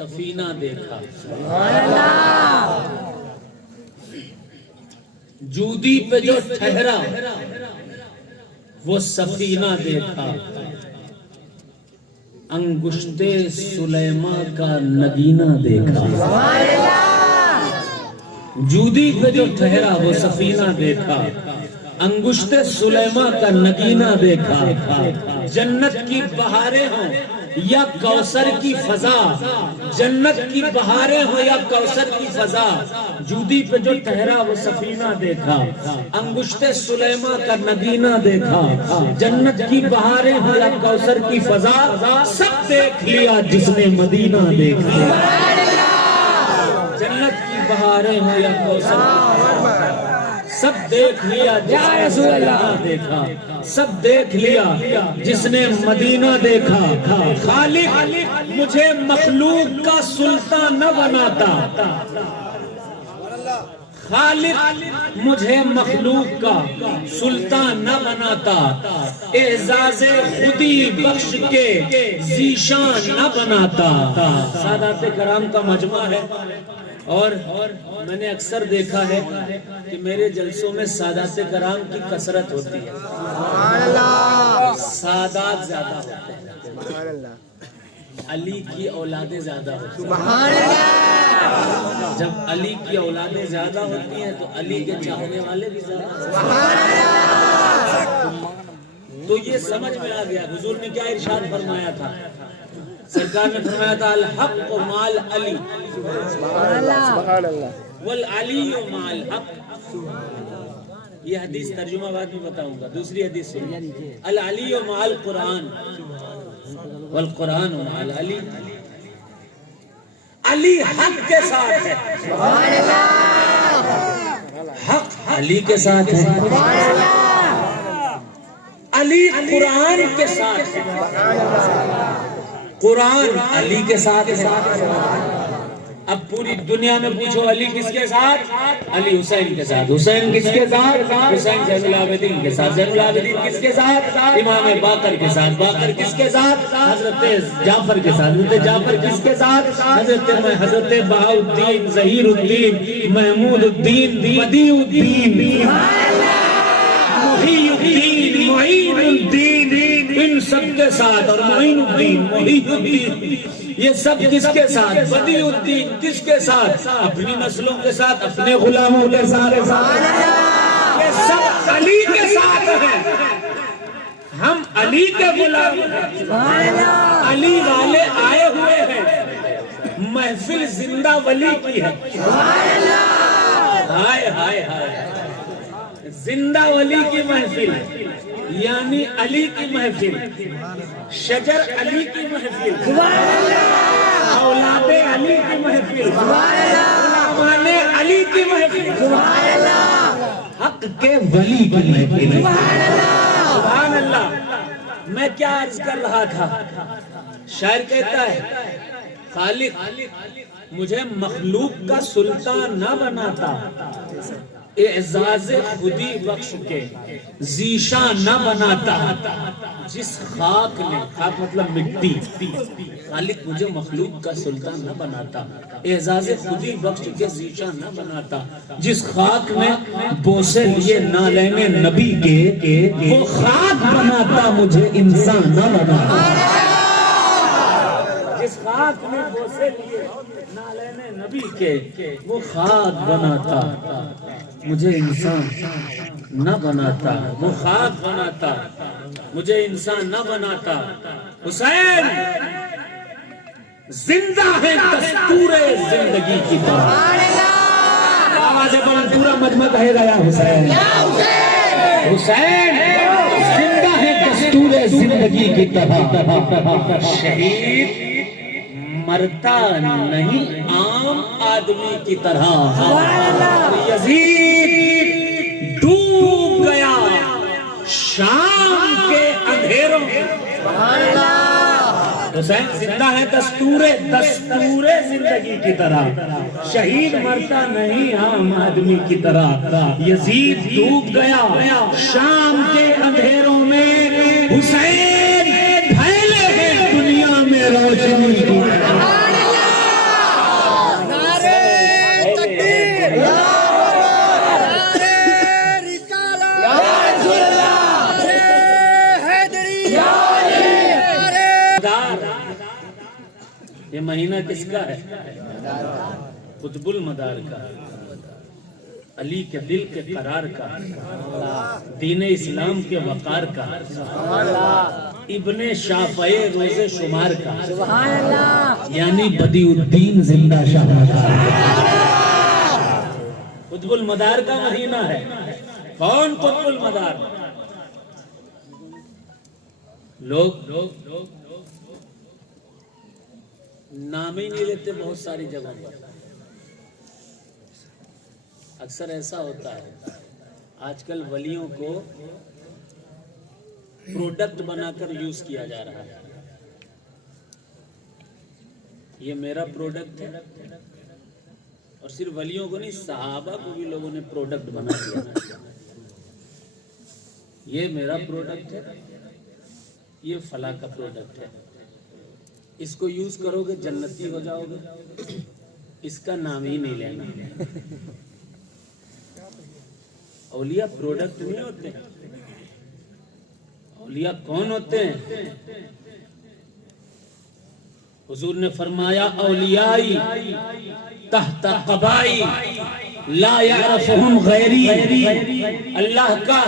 سفینہ دیکھا، جودی پہ جو ٹھہرا وہ سفینہ دیکھا، انگشت سلیماں کا نگینہ دیکھا۔ جودی پہ جو ٹھہرا وہ سفینہ دیکھا، انگشت سلیماں کا نگینہ دیکھا۔ جنت کی بہاریں ہوں یا کوثر کی فضا، جنت کی بہاریں ہوں یا کوثر کی فضا، جودی پہ جو ٹھہرا وہ سفینہ دیکھا، انگشت سلیماں کا نگینہ دیکھا۔ جنت کی بہاریں ہوں یا کوثر کی فضا، سب دیکھ لیا جس نے مدینہ دیکھا۔ جنت کی بہاریں ہوں یا کوثر کی فضا، سب دیکھ لیا جس نے مدینہ دیکھا، سب دیکھ لیا جس نے مدینہ دیکھا۔ خالق مجھے مخلوق کا سلطان نہ بناتا، خالق مجھے مخلوق کا سلطان نہ بناتا، اعزاز خودی بخش کے ذیشان نہ بناتا۔ سادات کرام کا مجمع ہے اور میں نے اکثر دیکھا ہے کہ میرے جلسوں میں سادات کرام کی کثرت ہوتی ہے، سادات زیادہ ہوتے ہیں، علی کی اولادیں زیادہ ہوتی ہیں۔ جب علی کی اولادیں زیادہ ہوتی ہیں تو علی کے چاہنے والے بھی زیادہ ہوتے ہیں۔ تو یہ سمجھ میں آ گیا حضور نے کیا ارشاد فرمایا تھا، سرکار نے فرمایا تھا الحق مال علی والعلی مال حق۔ یہ حدیث ترجمہ بعد میں بتاؤں گا، دوسری حدیث سے العلی مال قرآن والقرآن مال علی، علی حق کے ساتھ ہے، حق علی کے ساتھ ہے، علی قرآن کے ساتھ ہے، قرآن علی کے ساتھ ہے۔ اب پوری دنیا میں پوچھو علی کس کے ساتھ، علی حسین کے ساتھ، حسین کس کے ساتھ، حسین زین العابدین کے ساتھ، زین العابدین کس کے ساتھ، امام باقر کے ساتھ، باقر کس کے ساتھ، حضرت جعفر کے ساتھ، حضرت جعفر کس کے ساتھ، حضرت بہاؤالدین، ظہیر الدین، محمود الدین، بدیع الدین، محی الدین، معین الدین، ان سب کے ساتھ، اور معین الدین، محی الدین، یہ سب کس کے ساتھ، بدیع الدین کس کے ساتھ، اپنی نسلوں کے ساتھ، اپنے غلاموں کے ساتھ، یہ سب علی کے ساتھ ہیں۔ ہم علی کے غلام ہیں، علی والے آئے ہوئے ہیں، محفل زندہ ولی کی ہے، ہائے ہائے ہائے، زندہ ولی کی محفل یعنی علی کی محفل، شجر علی کی محفل، اولاد علی کی محفل، غلامان علی کی محفل، حق کے ولی کی محفل۔ سبحان اللہ۔ میں کیا عرض کر رہا تھا، شاعر کہتا ہے خالق مجھے مخلوق کا سلطان نہ بناتا، اعزاز خودی بخش کے ذیشان نہ بناتا، جس خاک نے، خاک مطلب مٹی، خالق مجھے مخلوق کا سلطان نہ بناتا، اعزاز خودی بخش کے ذیشان نہ بناتا، جس خاک میں بوسے لیے نالین نبی کے، وہ خاک بناتا مجھے انسان نہ بناتا۔ جس خاک میں بوسے لیے نالین نبی کے، وہ خاک بناتا مجھے انسان نہ بناتا، وہ خاک بناتا مجھے انسان نہ بناتا۔ حسین زندہ ہے دستور زندگی کی طرح، آواز بلند پورا مجمع کہے گا یا حسین، حسین زندہ ہے دستور زندگی کی طرح، شہید مرتا نہیں عام آدمی کی طرح، یزید ڈوب گیا شام کے اندھیروں میں، حسین زندہ ہے دستور زندگی کی طرح، شہید مرتا نہیں عام آدمی کی طرح، یزید ڈوب گیا شام کے اندھیروں میں، حسین پھیلے ہیں دنیا میں روشنی کی طرح۔ یہ مہینہ کس کا ہے؟ قطب المدار کا، علی کے دل کے قرار کا، دین اسلام کے وقار کا، ابن شافعی روزے شمار کا، یعنی بدیع الدین زندہ شاہ قطب المدار کا مہینہ ہے۔ کون قطب المدار؟ لوگ نام ہی نہیں لیتے بہت ساری جگہوں پر۔ اکثر ایسا ہوتا ہے آج کل ولیوں کو پروڈکٹ بنا کر یوز کیا جا رہا ہے۔ یہ میرا پروڈکٹ ہے، اور صرف ولیوں کو نہیں، صحابہ کو بھی لوگوں نے پروڈکٹ بنا دیا۔ یہ میرا پروڈکٹ ہے، یہ فلاں کا پروڈکٹ ہے، اس کو یوز کرو گے جنتی ہو جاؤ گے، اس کا نام ہی نہیں لینا۔ اولیاء پروڈکٹ نہیں ہوتے، اولیاء کون ہوتے ہیں؟ حضور نے فرمایا اولیائی تحت قبائی لا یعرفہم غیری۔ اللہ کا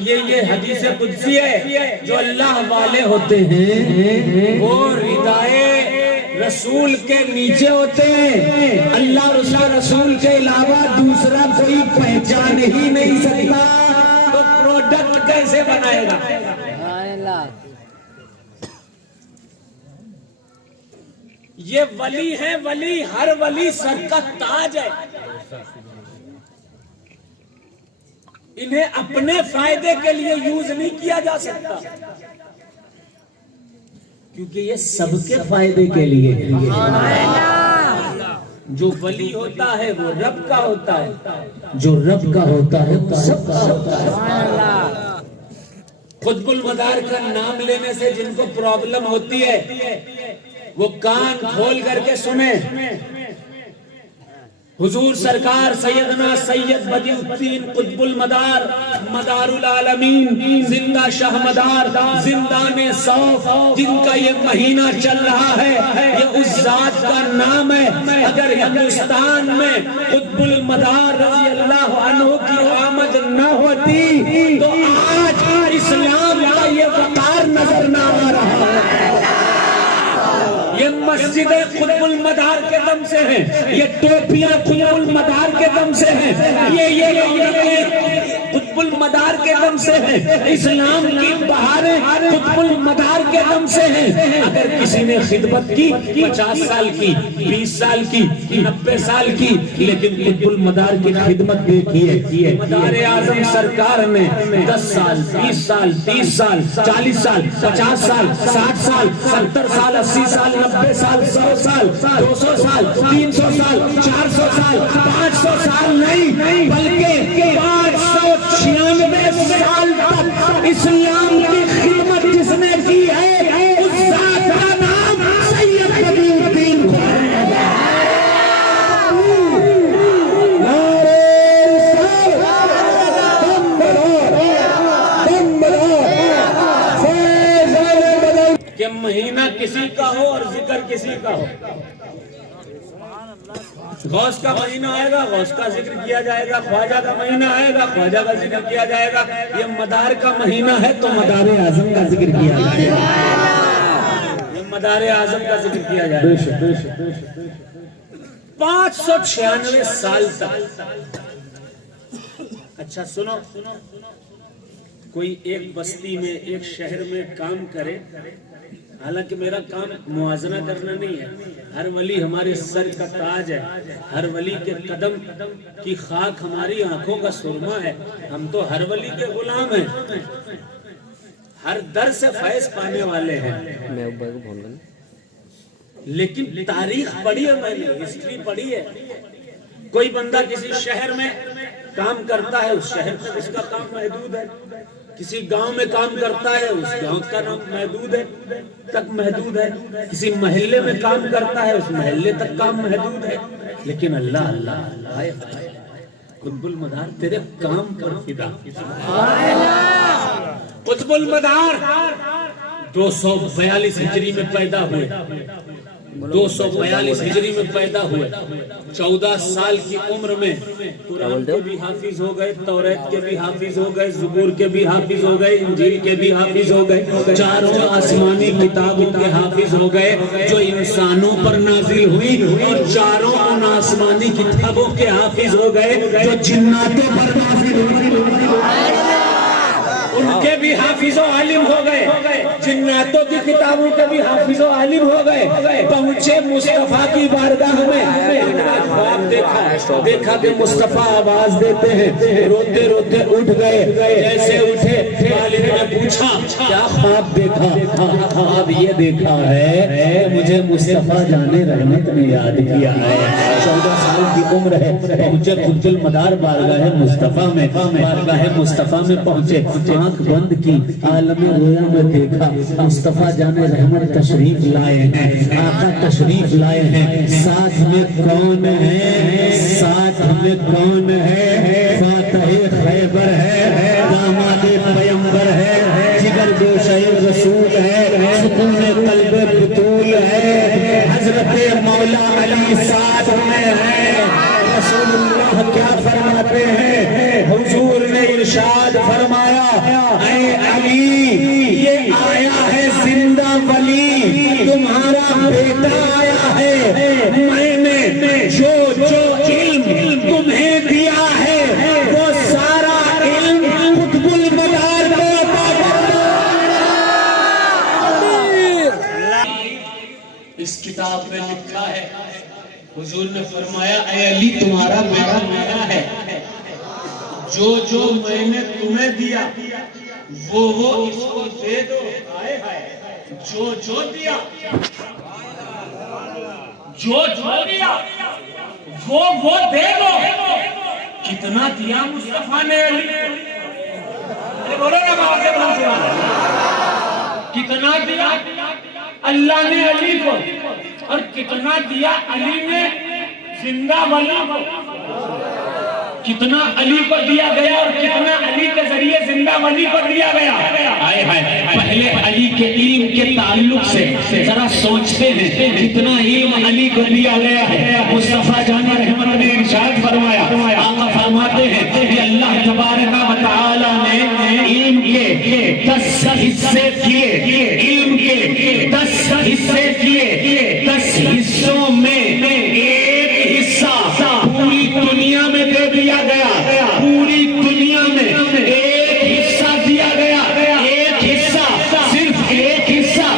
یہ حدیث قدسی ہے، جو اللہ والے ہوتے ہیں وہ ردائے رسول کے نیچے ہوتے ہیں، اللہ رسول کے علاوہ دوسرا کوئی پہچان ہی نہیں سکتا، تو پروڈکٹ کیسے بنائے گا؟ یہ ولی ہے، ولی ہر ولی سر کا تاج ہے، انہیں اپنے فائدے کے لیے یوز نہیں کیا جا سکتا، کیونکہ یہ سب کے فائدے کے لیے۔ جو ولی ہوتا ہے وہ رب کا ہوتا ہے، جو رب کا ہوتا ہے وہ سب کا ہوتا ہے۔ قطب المدار کا نام لینے سے جن کو پرابلم ہوتی ہے وہ کان کھول کر کے سنیں۔ حضور سرکار سیدنا سید بدیع الدین قطب المدار مدار العالمین زندہ شاہ مدار زندان صوف، جن کا یہ مہینہ چل رہا ہے، یہ اس ذات کا نام ہے۔ اگر ہندوستان میں قطب المدار رضی اللہ عنہ کی آمد نہ ہوتی تو آج اسلام کا یہ وقار نظر نہ آ رہا ہے۔ یہ مسجد قطب المدار کے دم سے ہیں، یہ ٹوپیاں قطب المدار کے دم سے ہیں، یہ قطب المدار کے دم سے ہیں، اسلام کی بہاریں قطب المدار کے دم سے ہیں۔ اگر کسی نے خدمت کی 50 سال کی، 20 سال کی، 90 سال کی، لیکن قطب المدار کی خدمت دیکھی ہے، مدار اعظم سرکار نے 10 سال، 20 سال، 30 سال، 40 سال، 50 سال، 60 سال، 70 سال، 80 سال، 90 سال، 100 سال، 200 سال، 300 سال، 400 سال، 500 سال نہیں، بلکہ 596 سال تک اسلام کی خدمت جس نے کی ہے، اس ذات کا نام سید بدیع الدین کہ مہینہ کسی کا ہو اور ذکر کسی کا ہو۔ غوث کا مہینہ آئے گا، غوث کا ذکر کیا جائے گا، خواجہ کا مہینہ آئے گا، خواجہ کا ذکر کیا جائے گا۔ یہ مدار کا مہینہ ہے تو مدار اعظم کا ذکر کیا جائے گا، یہ مدار اعظم کا ذکر کیا جائے گا۔ 596 سال تک۔ اچھا سنو، کوئی ایک بستی میں، ایک شہر میں کام کرے، حالانکہ میرا کام موازنہ کرنا نہیں ہے، ہر ولی ہمارے سر کا تاج ہے، ہر ولی کے قدم کی خاک ہماری آنکھوں کا سرما ہے، ہم تو ہر ولی کے غلام ہیں، ہر در سے فیض پانے والے ہیں۔ لیکن تاریخ پڑھی ہے میں نے، ہسٹری پڑھی ہے، کوئی بندہ کسی شہر میں کام کرتا ہے، اس شہر تک اس کا کام محدود ہے، کسی گاؤں میں کام کرتا ہے، اس گاؤں کا نام محدود ہے تک محدود ہے، کسی محلے میں کام کرتا ہے، اس محلے تک کام محدود ہے، لیکن اللہ اللہ قطب المدار تیرے کام پر فدا۔ قطب المدار 242 ہجری میں پیدا ہوئے، 242 ہجری میں پیدا ہوئے، 14 سال کی عمر میں قرآن کے بھی حافظ ہو گئے، توریت کے بھی حافظ ہو گئے، زبور کے بھی حافظ ہو گئے، انجیل کے بھی حافظ ہو گئے، چاروں آسمانی کتابوں کے حافظ ہو گئے جو انسانوں پر نازل ہوئی، اور چاروں ان آسمانی کتابوں کے حافظ ہو گئے جو جناتوں پر نازل ہوئی، ان کے بھی حافظ و عالم ہو گئے، جناتوں کی کتابوں کے بھی حافظ و عالم ہو گئے۔ پہنچے مصطفیٰ کی بارگاہ میں، خواب دیکھا کہ مصطفیٰ آواز دیتے ہیں، روتے روتے اٹھ گئے، جیسے اٹھے والد نے پوچھا کیا خواب دیکھا؟ خواب یہ دیکھا ہے مجھے مصطفیٰ جان رحمت نے یاد کیا ہے، 14 سال کی عمر ہے، پہنچے قطب المدار بارگاہ مصطفیٰ میں، بارگاہ مصطفیٰ میں پہنچے، آنکھ بند کی، عالم رویا میں دیکھا مصطفیٰ جان رحمت تشریف لائے ہیں، آقا تشریف لائے ہیں، ساتھ میں کون ہے؟ ساتھ میں کون ہے؟ فاتح خیبر ہے، داماد پیمبر ہے، جگر جوش رسول ہے، سکون قلب بطول ہے، حضرت مولا علی ساتھ میں ہے۔ رسول اللہ کیا فرماتے ہیں؟ حضور نے ارشاد فرمایا اے علی یہ آیا ہے زندہ ولی، تمہارا بیٹا آیا ہے، میں نے جو علم تمہیں دیا ہے وہ سارا علم قطب المدار کو عطا کرنا۔ اس کتاب میں لکھا ہے، حضور نے فرمایا اے علی تمہارا بیٹا میرا ہے، جو میں نے تمہیں دیا وہ اس کو دے دو، جو دیا وہ دے دو۔ کتنا دیا مصطفیٰ نے علی کو؟ بولو نا بابا سے بھلا سنا، کتنا دیا اللہ نے علی کو، اور کتنا دیا علی نے زندہ ولی کو؟ کتنا علی کو دیا گیا اور کتنا علی کے ذریعے زندہ ولی کو دیا گیا؟ پہلے علی کے علم کے تعلق سے ذرا سوچتے ہیں کتنا علم علی کو دیا گیا ہے۔ مصطفیٰ جان رحمت نے ارشاد فرمایا، آقا فرماتے ہیں کہ اللہ تبارک و تعالی نے علم کے 10 حصے کیے، علم کے 10 حصے کیے، 10 حصوں میں ایک حصہ پوری دنیا میں دے دیا گیا، پوری دنیا میں ایک حصہ دیا گیا، ایک حصہ، صرف ایک حصہ،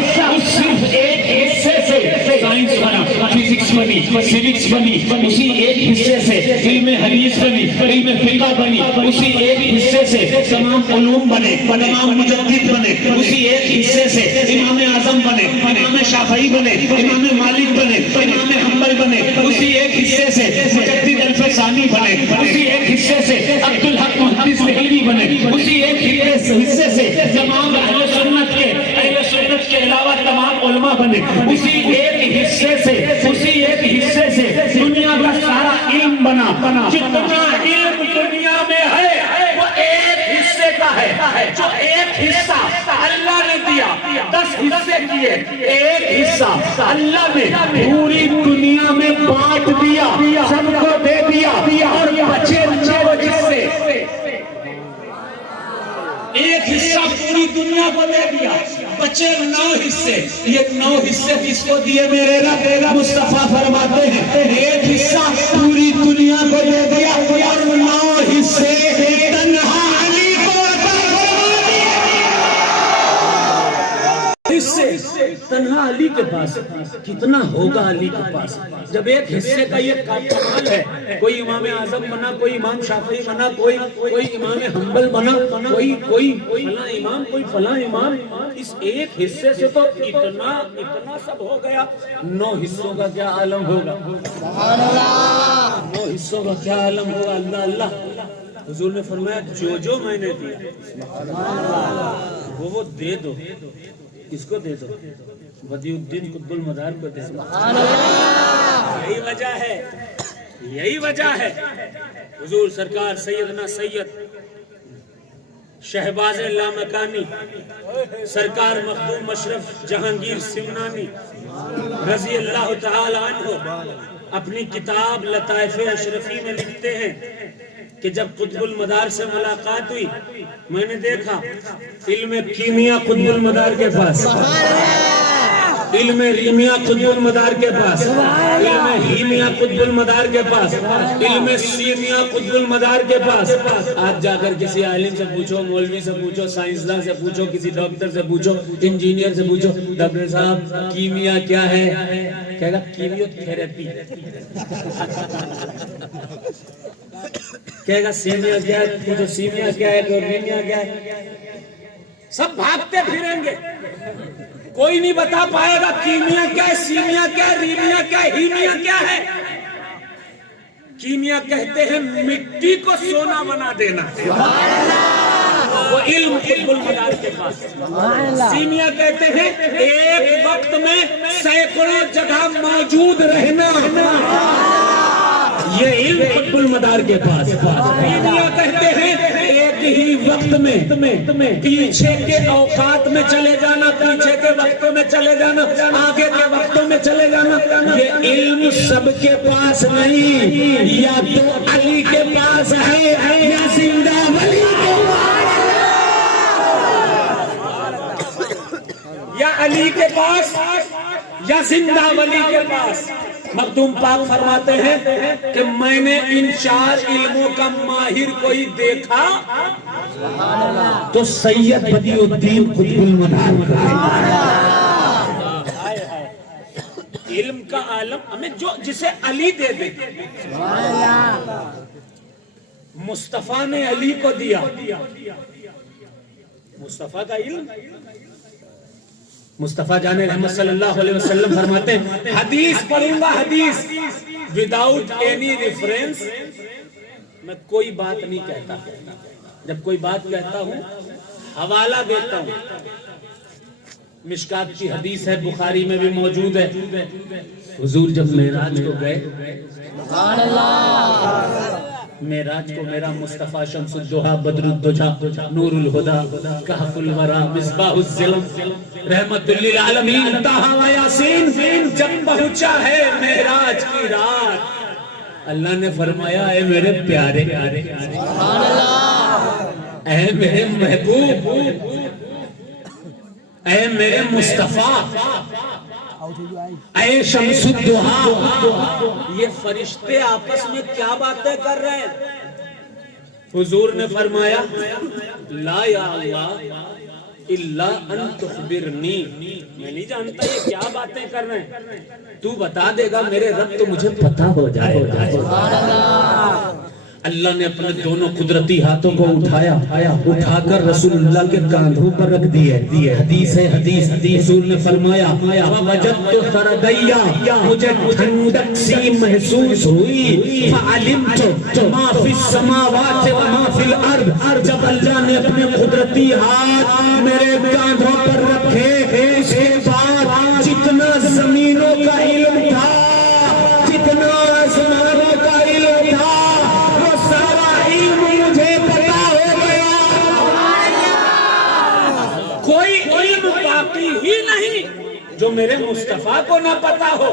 صرف ایک حصے سے سائنس بنا، فزکس بنی، سیوکس بنی، اسی ایک حصے سے علم حدیث بنی، علم فقہ بنی، اسی ایک حصے سے تمام علوم بنے، تمام مجدد بنے، اسی ایک حصے سے امام اعظم بنے، امام شافعی بنے، امام مالک بنے، امام حنبل بنے، اسی ایک حصے سے مجدد الفسانی بنے، اسی ایک حصے سے عبدالحق محدث دہلوی بنے، اسی ایک حصے سے تمام اہل سنت کے علاوہ تمام علماء بنے، اسی ایک حصے سے دنیا کا سارا علم بنا، جتنا علم دنیا میں ہے وہ ایک حصے کا ہے، جو ایک حصہ اللہ نے دیا، 10 حصے کیے، ایک حصہ اللہ نے پوری دنیا میں بانٹ دیا، سب کو دے دیا، اور بچے 9 حصے، ایک حصہ پوری دنیا کو دے دیا، بچے 9 حصے، یہ 9 حصے کس کو دیے میرے رب؟ مصطفیٰ فرماتے ہیں ایک حصہ پوری دنیا کو دے دیا، اور 9 حصے تنہا علی کو عطا فرما دیے۔ تنہا علی کے پاس کتنا ہوگا؟ علی کے پاس جب ایک حصے کا یہ کمال ہے، کوئی امام اعظم بنا، کوئی امام شافعی بنا، کوئی امام حنبل بنا، کوئی فلاں امام، کوئی فلاں امام، اس ایک حصے سے تو اتنا سب ہو گیا۔ 9 حصوں کا کیا عالم ہوگا؟ 9 حصوں کا کیا عالم ہوگا؟ اللہ اللہ۔ حضور نے فرمایا جو میں نے دیا وہ دے دو، کس کو دے دو؟ بدیع الدین قطب المدار کو دے دو۔ یہی وجہ ہے حضور سرکار سیدنا سید شہباز لامکانی، سرکار مخدوم مشرف جہانگیر سمنانی، رضی اللہ تعالی عنہ اپنی کتاب لطائف اشرفی میں لکھتے ہیں کہ جب قطب المدار سے ملاقات ہوئی میں نے دیکھا علم کیمیا قطب المدار کے پاس، علم ریمیا قطب المدار کے پاس، علم ہیمیا قطب المدار کے پاس، علم سیمیا قطب المدار کے پاس۔ آج جا کر کسی عالم سے پوچھو، مولوی سے پوچھو، سائنسداں سے پوچھو، کسی ڈاکٹر سے پوچھو، انجینئر سے پوچھو، ڈاکٹر صاحب کیمیا کیا ہے؟ کہے گا کیمیو تھیراپی۔ کہے گا سیمیا کیا ہے؟ پوچھو سیمیا کیا ہے؟ ریمیا کیا ہے؟ سب بھاگتے پھریں گے، کوئی نہیں بتا پائے گا کیمیا کیا ہے، سیمیا کیا ہے، ریمیا کیا ہے، ہیمیا کیا ہے۔ کیمیا کہتے ہیں مٹی کو سونا بنا دینا، وہ علم قطب المدار کے پاس۔ سیمیا کہتے ہیں ایک وقت میں سینکڑوں جگہ موجود رہنا، یہ علم قطب المدار کے پاس۔ کیمیا کہتے ہیں ایک ہی وقت میں پیچھے کے اوقات میں چلے جانا، پیچھے کے وقتوں میں چلے جانا، آگے کے وقتوں میں چلے جانا۔ یہ علم سب کے پاس نہیں، یا تو علی کے پاس ہے یا زندہ ولی کے پاس، یا علی کے پاس یا زندہ ولی کے پاس۔ مخدوم پاک فرماتے ہیں کہ میں نے ان چار علموں کا ماہر کوئی دیکھا تو سید بدیع الدین قطب المدار۔ علم کا عالم ہمیں جسے علی دے دے، مصطفیٰ نے علی کو دیا، مصطفیٰ کا علم۔ مصطفیٰ جان رحمت صلی اللہ علیہ وسلم فرماتے ہیں حدیث پڑھوں گا، حدیث وداؤٹ اینی ریفرنس میں کوئی بات نہیں کہتا، جب کوئی بات کہتا ہوں حوالہ دیتا ہوں۔ مشکات کی حدیث ہے، بخاری میں بھی موجود ہے، حضور جب معراج کو گئے، سبحان اللہ، معراج کو میرا مصطفیٰ شمس الدہا بدر الدجا نور الہدا کہف الورا مصباح الظلم رحمت للعالمین طٰہٰ و یاسین جب پہنچا ہے معراج کی رات، اللہ نے فرمایا اے میرے پیارے، سبحان اللہ، اے میرے محبوب، اے میرے مصطفیٰ، اے شمس الدہا، یہ فرشتے آپس میں کیا باتیں کر رہے ہیں؟ حضور نے فرمایا لا یا اللہ الا ان تخبرنی، میں نہیں جانتا یہ کیا باتیں کر رہے ہیں، تو بتا دے گا میرے رب تو مجھے پتہ ہو جائے گا۔ اللہ نے اپنے دونوں قدرتی ہاتھوں کو اٹھایا، اٹھا کر رسول اللہ کے کاندھوں پر رکھ دیے۔ حدیث ہے، حدیث حضور نے فرمایا وَوَجَدْتُ خَرَدَيَّ، مجھے ٹھنڈک سی محسوس ہوئی، فَعَلِمْتُ مَا فِي السَّمَاوَاتِ وَمَا فِي الْأَرْضِ، جب اللہ نے اپنے قدرتی ہاتھ میرے کاندھوں پر رکھے، اس کے بعد جتنا زمینوں کا علم تھا، جتنا آسمانوں کا علم تھا، ہی نہیں جو میرے مصطفیٰ کو نہ پتا ہو،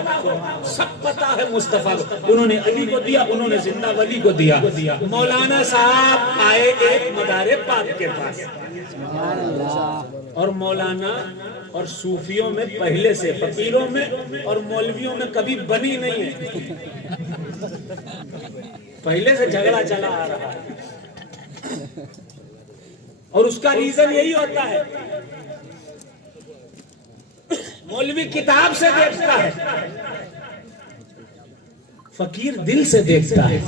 سب پتا ہے مصطفیٰ کو۔ انہوں نے علی کو دیا، انہوں نے زندہ ولی کو دیا۔ مولانا صاحب آئے ایک مدار پاک کے پاس، اور مولانا اور صوفیوں میں پہلے سے، فقیروں میں اور مولویوں میں کبھی بنی نہیں ہے، پہلے سے جھگڑا چلا آ رہا ہے، اور اس کا ریزن یہی ہوتا ہے مولوی کتاب سے دیکھتا ہے، فقیر دل سے دیکھتا ہے،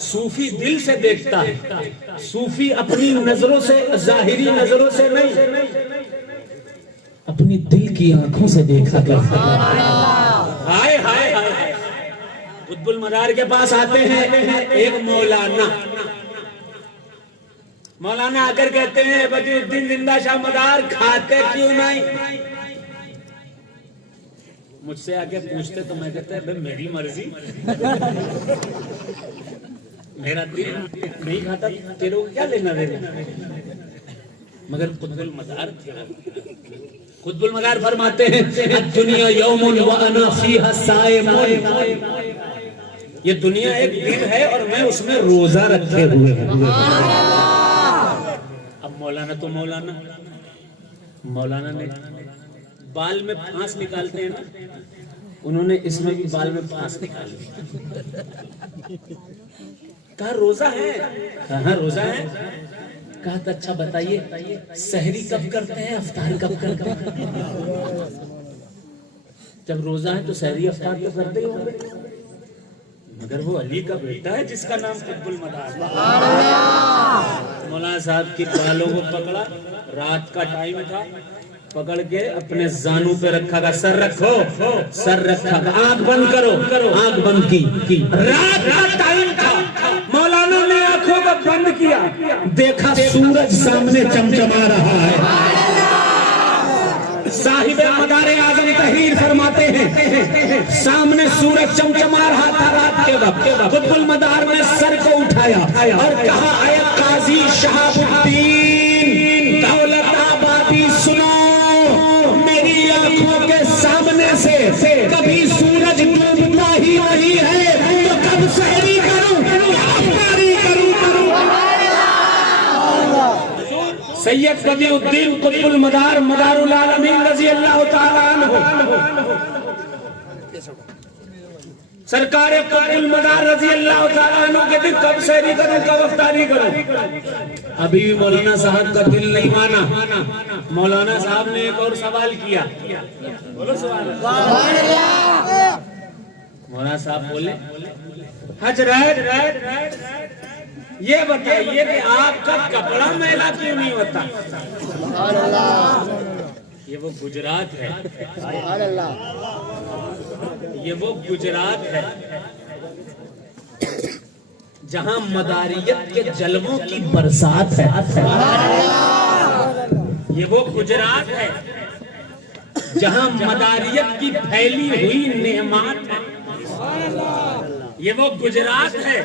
صوفی دل سے دیکھتا ہے۔ صوفی اپنی نظروں سے، ظاہری نظروں سے نہیں، اپنی دل کی آنکھوں سے دیکھا کرتا ہے۔ ہائے ہائے ہائے، قطب المدار کے پاس آتے ہیں ایک مولانا آ کر کہتے ہیں بدیع الدین زندہ شاہ مدار کھاتے کیوں نہیں؟ مجھ سے آگے پوچھتے تو میں کہتا ہے میری مرضی، میرا دل نہیں کھاتا، تیرے کو کیا لینا دینا؟ مگر قطب المدار تھے، قطب المدار فرماتے ہیں الدنیا یوم وانا فیہا صائم، یہ دنیا ایک دن ہے اور میں اس میں روزہ رکھے ہوئے ہوں۔ اب مولانا تو مولانا نے بال میں پھانس نکالتے ہیں نا، انہوں نے اس میں بھی بال میں پھانس نکال لی، کہا روزہ ہے، کہاں روزہ ہے، کہا تو اچھا بتائیے سحری کب کرتے ہیں، افطار کب کرتے ہیں؟ جب روزہ ہے تو سحری افطار تو کرتے ہی ہوں گے، مگر وہ علی کا بیٹا ہے جس کا نام قطب المدار۔ مولانا صاحب کی بالوں کو پکڑا، رات کا ٹائم تھا، پکڑ کے اپنے زانوں پہ رکھا گا، سر رکھو، سر رکھا گا، آنکھ بند کرو، آنکھ بند کی، رات کا ٹائم تھا، مولانا نے آنکھوں کو بند کیا، دیکھا سورج سامنے چمچما رہا ہے۔ صاحب مدار اعظم تحریر فرماتے ہیں سامنے سورج چمچما رہا تھا رات کے وقت، قطب المدار نے سر کو اٹھایا اور کہا اے قاضی شہاب الدین دولت آبادی سنو، میری آنکھوں کے سامنے سے کبھی سورج ڈوبتا ہی نہیں ہے، تو کب سحری کروں یا افطاری کروں؟ سید قضی الدین قطب المدار مدار العالمین رضی اللہ تعالیٰ عنہ، سرکار قطب المدار رضی اللہ تعالیٰ عنہ کے دن کب سحری کروں کب افطاری کروں؟ ابھی بھی مولانا صاحب کا دل نہیں مانا، مولانا صاحب نے ایک اور سوال کیا، بولو سوال اللہ، مولانا صاحب بولے حضرت یہ بتائیے کہ آپ کا کپڑا میلا کیوں نہیں ہوتا؟ یہ وہ گجرات ہے، یہ وہ گجرات ہے جہاں مداریت کے جلووں کی برسات ہے، یہ وہ گجرات ہے جہاں مداریت کی پھیلی ہوئی نعمات ہے، یہ وہ گجرات ہے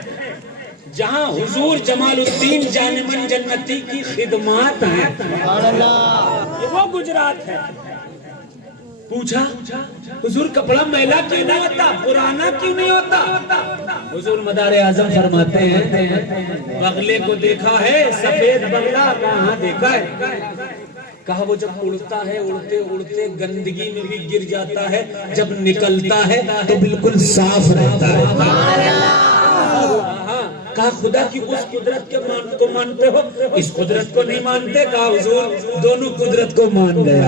جہاں حضور جمال الدین جانمن جنتی کی خدمات ہیں، یہ وہ گجرات ہے۔ پوچھا حضور کپڑا میلا کیوں نہیں ہوتا، پرانا کیوں نہیں ہوتا؟ حضور مدار اعظم فرماتے ہیں بغلے کو دیکھا ہے، سفید بغلہ کہاں دیکھا ہے؟ کہا وہ جب اڑتا ہے اڑتے اڑتے گندگی میں بھی گر جاتا ہے، جب نکلتا ہے تو بالکل صاف رہتا ہے۔ کہا خدا کی اس قدرت کو مانتے ہو، اس قدرت کو نہیں مانتے؟ کہا حضور دونوں قدرت کو مان گیا۔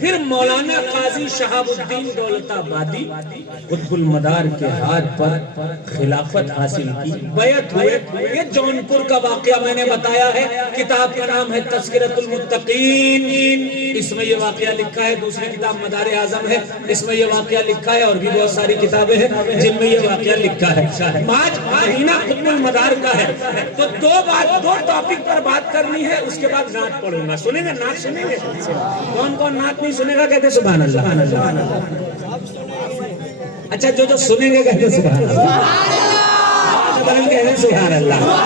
پھر مولانا قاضی شہاب الدین دولت آبادی قطب المدار کے ہاتھ پر خلافت حاصل کی، بیعت ہوئے۔ یہ جونپور کا واقعہ میں نے بتایا ہے، کتاب کا نام ہے تذکرۃ المتقین، اس میں یہ واقعہ لکھا ہے، دوسری کتاب مدار اعظم ہے، اس میں یہ واقعہ لکھا ہے، اور بھی بہت ساری کتابیں ہیں جن میں یہ واقعہ لکھا ہے۔ آج مہینہ قطب المدار کا ہے، تو دو ٹاپک پر بات کرنی ہے، اس کے بعد نعت پڑھوں گا۔ سنیں گے نعت؟ سنیں گے؟ کون کون نعت نہیں سنے گا کہتے سبحان اللہ؟ اچھا جو سنیں گے کہتے سبحان اللہ، کہتے سبحان اللہ۔ دو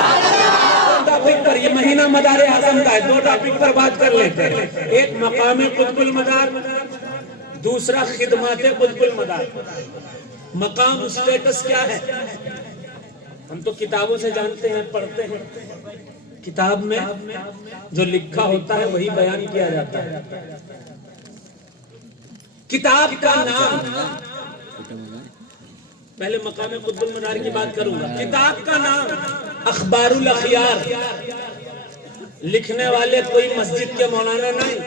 ٹاپک پر، یہ مہینہ مدار اعظم کا ہے، دو ٹاپک پر بات کر لیتے ہیں، ایک مقام قطب المدار، دوسرا خدمات قطب المدار۔ مقام اسٹیٹس کیا ہے ہم تو کتابوں سے جانتے ہیں، پڑھتے ہیں، کتاب میں جو لکھا ہوتا ہے وہی بیان کیا جاتا ہے۔ کتاب کا نام، پہلے مقام قطب المدار کی بات کروں گا، کتاب کا نام اخبار الاخیار، لکھنے والے کوئی مسجد کے مولانا نہیں،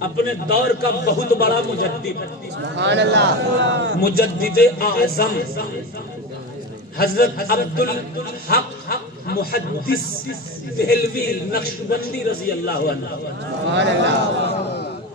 اپنے دور کا بہت بڑا مجدد اعظم حضرت عبدالحق محدث دہلوی نقشبندی رضی اللہ عنہ۔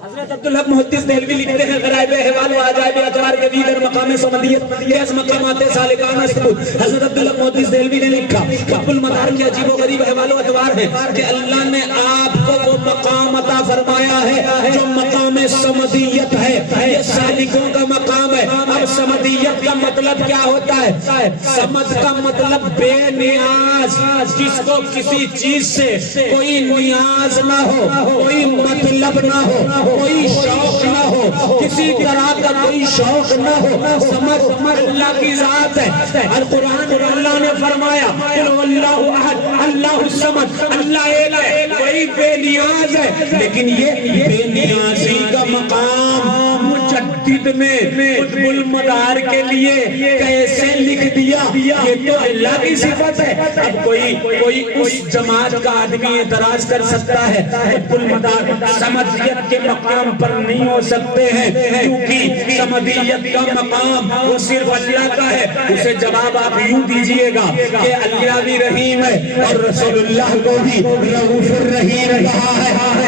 حضرت عبدالحق محدث دہلوی لکھتے ہیں غرائب احوال و عجائب اطوار کے دیگر مقام سمدیت کے از مقامات سالکان ثبوت۔ حضرت عبدالحق محدث دہلوی نے لکھا قطب المدار کے عجیب و غریب احوال و اطوار ہیں کہ اللہ نے آپ کو وہ مقام عطا فرمایا ہے جو مقام سمدیت ہے، یہ سالکوں کا مقام ہے۔ اب سمدیت کا مطلب کیا ہوتا ہے؟ سمد کا مطلب بے نیاز، جس کو کسی چیز سے کوئی نیاز نہ ہو، کوئی مطلب نہ ہو، کوئی شوق نہ ہو، کسی طرح کا کوئی شوق نہ ہو۔ سمد اللہ کی ذات ہے۔ اور قرآن میں اللہ نے فرمایا قل هو اللہ احد اللہ الصمد، اللہ ایک ہے، وہی بے نیاز ہے۔ لیکن یہ بے نیازی کا مقام مجدد نے قطب المدار کے لیے کیسے لکھ دیا؟ یہ تو اللہ کی صفت ہے۔ اب کوئی اس جماعت کا آدمی اعتراض کر سکتا ہے قطب المدار سمدیت کے مقام پر نہیں ہو سکتے ہیں، کیونکہ سمدیت کا مقام وہ صرف اللہ کا ہے۔ اسے جواب آپ یوں دیجئے گا کہ اللہ بھی رحیم ہے اور رسول اللہ کو بھی رؤوف الرحیم کہا ہے۔